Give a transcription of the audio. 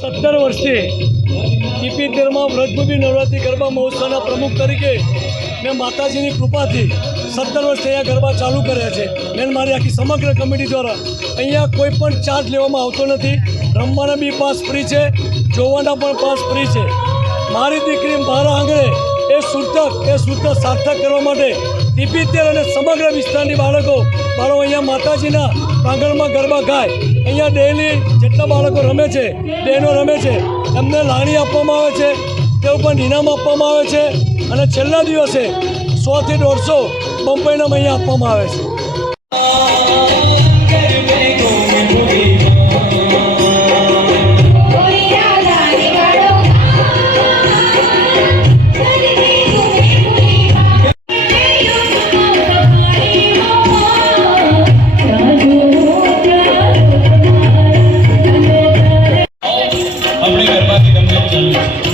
17 વર્ષથી ટીપી13માં વ્રજભૂમિ નવરાત્રિ ગરબા મહોત્સવના પ્રમુખ તરીકે મેં માતાજીની કૃપાથી 17 વર્ષથી અહીંયા ગરબા ચાલુ કર્યા છે. મેં મારી આખી સમગ્ર કમિટી દ્વારા અહીંયા કોઈ પણ ચાર્જ લેવામાં આવતો નથી. રમવાના બી પાસ ફ્રી છે, જોવાના પણ પાસ ફ્રી છે. મારી દીકરી મારા આંગણે એ સૂત્ર સાર્થક કરવા માટે ટીપી13 અને સમગ્ર વિસ્તારની બાળકો અહીંયા માતાજીના પ્રાંગણમાં ગરબા ગાય. અહીંયા ડેલી જેટલા બાળકો રમે છે, બહેનો રમે છે, એમને લાણી આપવામાં આવે છે, તેઓ પણ ઇનામ આપવામાં આવે છે અને છેલ્લા દિવસે 100 થી 150 બમ્પર ઇનામ અહીંયા આપવામાં આવે છે. अपने गरबा की गम चालू